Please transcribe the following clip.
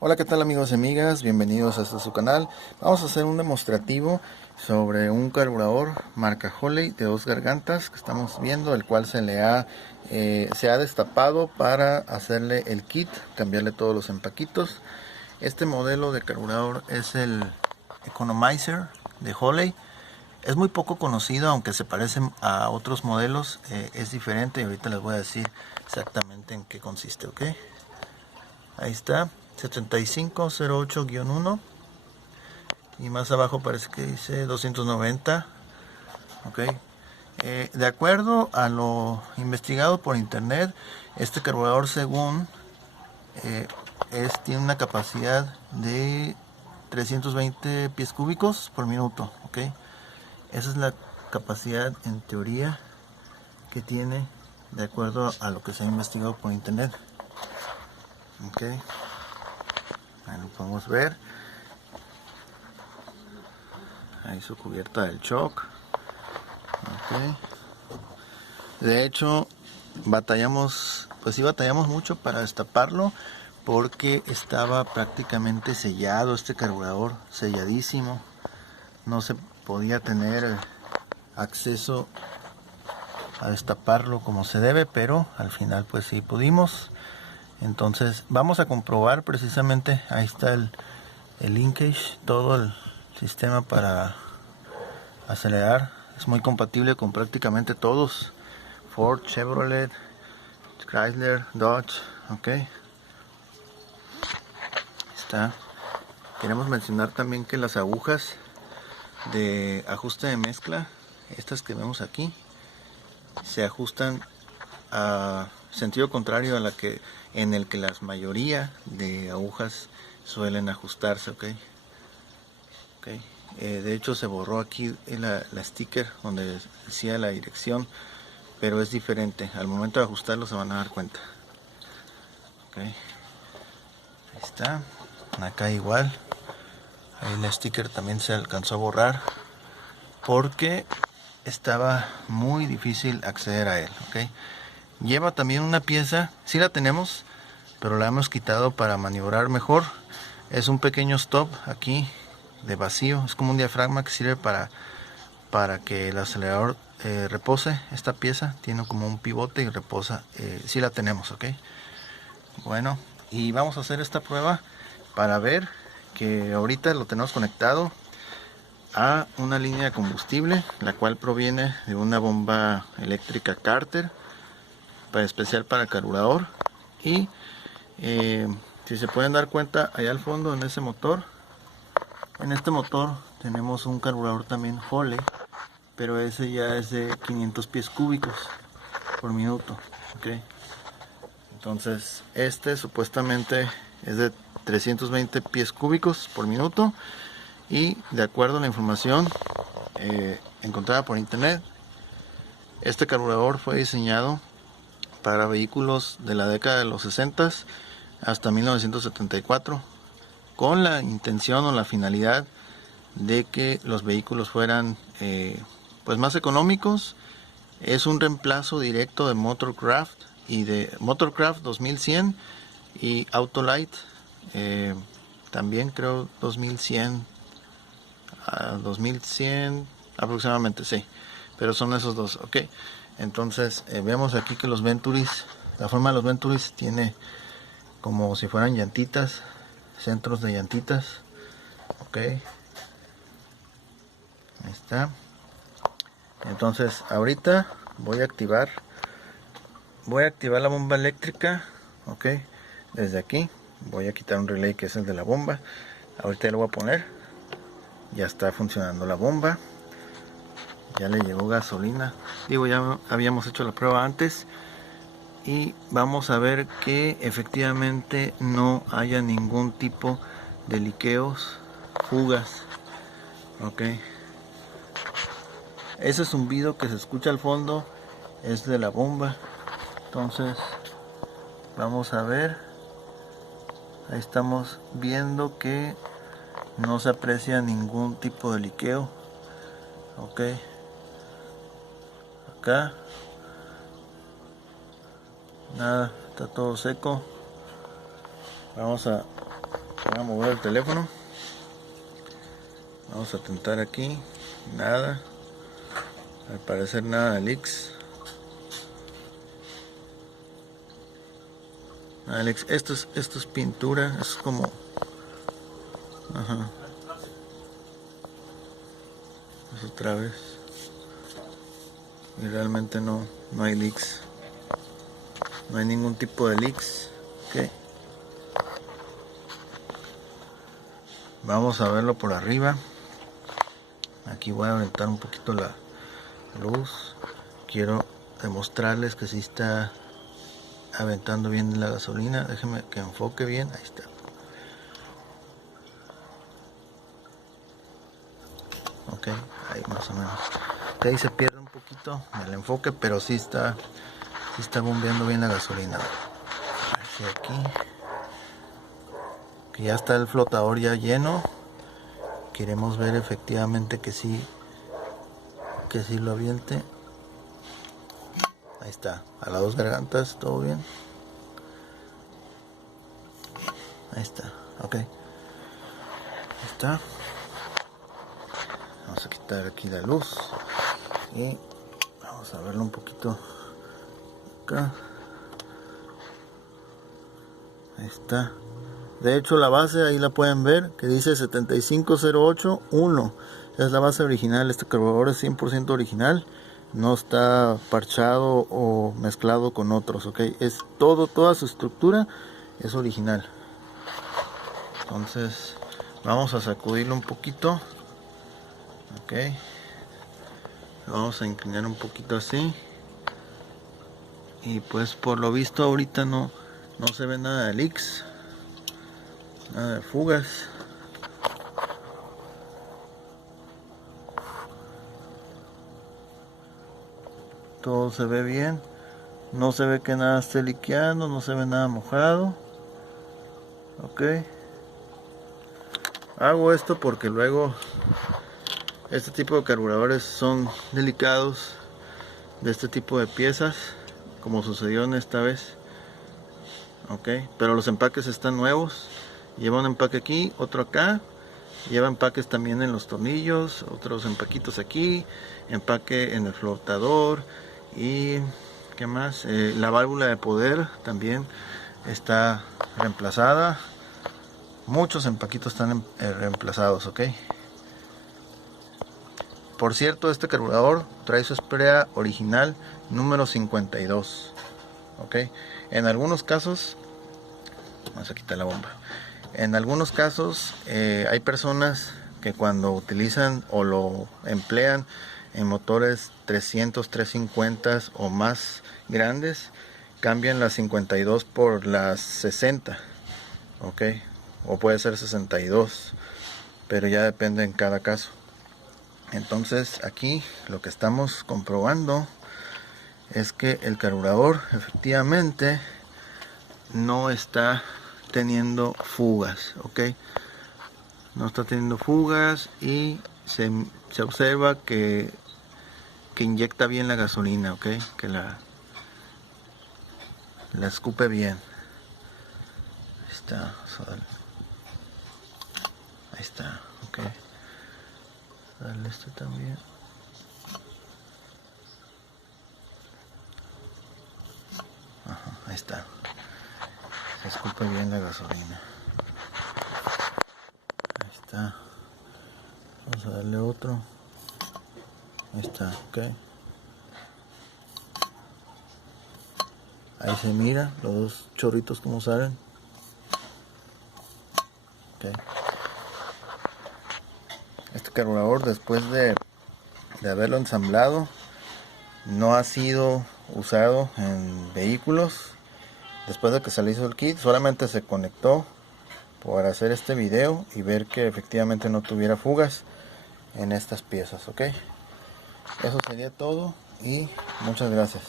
Hola, ¿qué tal amigos y amigas? Bienvenidos a su canal. Vamos a hacer un demostrativo sobre un carburador marca Holley de 2 gargantas que estamos viendo, el cual se ha destapado para hacerle el kit, cambiarle todos los empaquitos. Este modelo de carburador es el Economizer de Holley. Es muy poco conocido, aunque se parecen a otros modelos, es diferente y ahorita les voy a decir exactamente en qué consiste, ¿ok? Ahí está, 7508-1 y más abajo parece que dice 290. Ok, de acuerdo a lo investigado por internet, este carburador según tiene una capacidad de 320 pies cúbicos por minuto. Ok, esa es la capacidad en teoría que tiene de acuerdo a lo que se ha investigado por internet. Ok, ahí lo podemos ver. Ahí su cubierta del shock. Okay. De hecho, batallamos mucho para destaparlo porque estaba prácticamente sellado este carburador, selladísimo. No se podía tener acceso a destaparlo como se debe, pero al final pues sí pudimos. Entonces vamos a comprobar precisamente, ahí está el linkage, todo el sistema para acelerar. Es muy compatible con prácticamente todos: Ford, Chevrolet, Chrysler, Dodge. Ok, está. Queremos mencionar también que las agujas de ajuste de mezcla, estas que vemos aquí, se ajustan a sentido contrario a la que en el que la mayoría de agujas suelen ajustarse. Ok, okay. De hecho se borró aquí la sticker donde decía la dirección, pero es diferente. Al momento de ajustarlo se van a dar cuenta. Ok, ahí está. Acá igual. Ahí el sticker también se alcanzó a borrar porque estaba muy difícil acceder a él. Okay. Lleva también una pieza, sí la tenemos, pero la hemos quitado para maniobrar mejor. Es un pequeño stop aquí de vacío. Es como un diafragma que sirve para que el acelerador repose. Esta pieza tiene como un pivote y reposa. Sí la tenemos, ok. Bueno, y vamos a hacer esta prueba para ver que ahorita lo tenemos conectado a una línea de combustible, la cual proviene de una bomba eléctrica Carter especial para carburador. Y si se pueden dar cuenta, allá al fondo en ese motor, en este motor tenemos un carburador también Holley, pero ese ya es de 500 pies cúbicos por minuto. Okay. Entonces este supuestamente es de 320 pies cúbicos por minuto, y de acuerdo a la información encontrada por internet, este carburador fue diseñado para vehículos de la década de los 60 hasta 1974, con la intención o la finalidad de que los vehículos fueran pues más económicos. Es un reemplazo directo de Motorcraft y de Motorcraft 2100 y Autolite, también creo 2100 a 2100 aproximadamente, sí, pero son esos dos. Ok, entonces vemos aquí que los Venturis, la forma de los Venturis tiene como si fueran llantitas, centros de llantitas. Ok, ahí está. Entonces ahorita voy a activar la bomba eléctrica. Ok, desde aquí voy a quitar un relay que es el de la bomba. Ahorita lo voy a poner. Ya está funcionando la bomba, ya le llegó gasolina. Digo, ya habíamos hecho la prueba antes y vamos a ver que efectivamente no haya ningún tipo de liqueos, fugas. Ok, ese zumbido que se escucha al fondo es de la bomba. Entonces vamos a ver, ahí estamos viendo que no se aprecia ningún tipo de liqueo. Ok, acá nada, está todo seco. Vamos a Voy a mover el teléfono. Vamos a tentar aquí. Nada. Al parecer nada de leaks. Alex, esto es pintura, es como... Ajá. Es otra vez. Y realmente no hay leaks. No hay ningún tipo de leaks. Ok. Vamos a verlo por arriba. Aquí voy a aventar un poquito la luz. Quiero demostrarles que sí está aventando bien la gasolina. Déjenme que enfoque bien. Ahí está. Ok, ahí más o menos. Ok, ahí se pierde un poquito el enfoque, pero sí está bombeando bien la gasolina. Hacia aquí. Que ya está el flotador ya lleno. Queremos ver efectivamente que sí lo aviente. Ahí está, a las 2 gargantas, todo bien. Ahí está, ok. Ahí está. Vamos a quitar aquí la luz. Y vamos a verlo un poquito acá. Ahí está. De hecho la base ahí la pueden ver, que dice 75081. Es la base original. Este carburador es 100% original. No está parchado o mezclado con otros, ok. Es toda su estructura es original. Entonces vamos a sacudirlo un poquito. Ok. Vamos a inclinar un poquito así. Y pues por lo visto ahorita no se ve nada de leaks. Nada de fugas. Todo se ve bien. No se ve que nada esté liqueando. No se ve nada mojado. Ok. Hago esto porque luego este tipo de carburadores son delicados de este tipo de piezas, como sucedió en esta vez. Ok. Pero los empaques están nuevos. Lleva un empaque aquí, otro acá. Lleva empaques también en los tornillos, otros empaquitos aquí, empaque en el flotador y ¿qué más? La válvula de poder también está reemplazada. Muchos empaquitos están reemplazados, ok. Por cierto, este carburador trae su esprea original número 52, ok. En algunos casos, vamos a quitar la bomba. En algunos casos hay personas que cuando utilizan o lo emplean en motores 300, 350 o más grandes, cambian las 52 por las 60, ok, o puede ser 62, pero ya depende en cada caso. Entonces aquí lo que estamos comprobando es que el carburador efectivamente no está teniendo fugas, ok. No está teniendo fugas y se observa que inyecta bien la gasolina, ok, que la escupe bien. Ahí está, ahí está, ok. Dale este también. Ajá, ahí está. Se escupe bien la gasolina. Ahí está. Vamos a darle otro. Ahí está, ok. Ahí se mira los dos chorritos como salen. Okay. Este carburador, después de haberlo ensamblado, no ha sido usado en vehículos. Después de que se le hizo el kit, solamente se conectó para hacer este video y ver que efectivamente no tuviera fugas en estas piezas, ok. Eso sería todo y muchas gracias.